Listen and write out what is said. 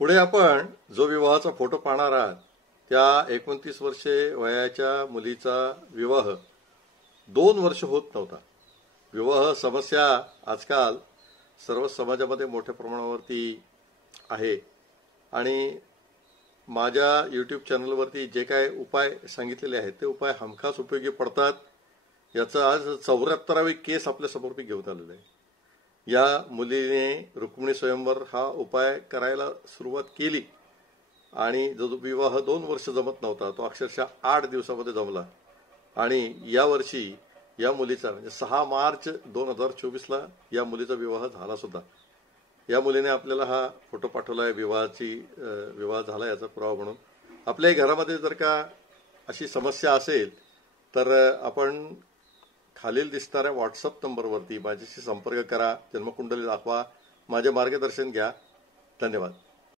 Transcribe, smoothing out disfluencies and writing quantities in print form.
पुढे आपण जो विवाहाचा फोटो पाहणार आहात त्या 29 वर्षे वयाच्या मुलीचा विवाह 2 वर्ष होत नव्हता. विवाह समस्या आजकाल सर्व समाजामध्ये मोठ्या प्रमाणावरती आहे आणि माझ्या यूट्यूब चॅनलवरती जे काय उपाय सांगितलेले आहेत ते उपाय हमखास उपयोगी पडतात. याचा आज 74वी केस आपल्यासमोर मी घेऊन आलेला आहे. या मुलीने रुक्मिणी स्वयंवर हा उपाय करायला सुरुवात केली आणि जो विवाह 2 वर्ष जमत नव्हता तो अक्षरशः 8 दिवसामध्ये जमला आणि यावर्षी या मुलीचा म्हणजे 6 मार्च 2024ला या मुलीचा विवाह झाला सुद्धा. या मुलीने आपल्याला हा फोटो पाठवलाय विवाह झाला याचा पुरावा म्हणून. आपल्याही घरामध्ये जर का अशी समस्या असेल तर आपण खालील दिसणाऱ्या व्हॉट्सअप नंबरवरती माझ्याशी संपर्क करा, जन्मकुंडली दाखवा, माझे मार्गदर्शन घ्या. धन्यवाद.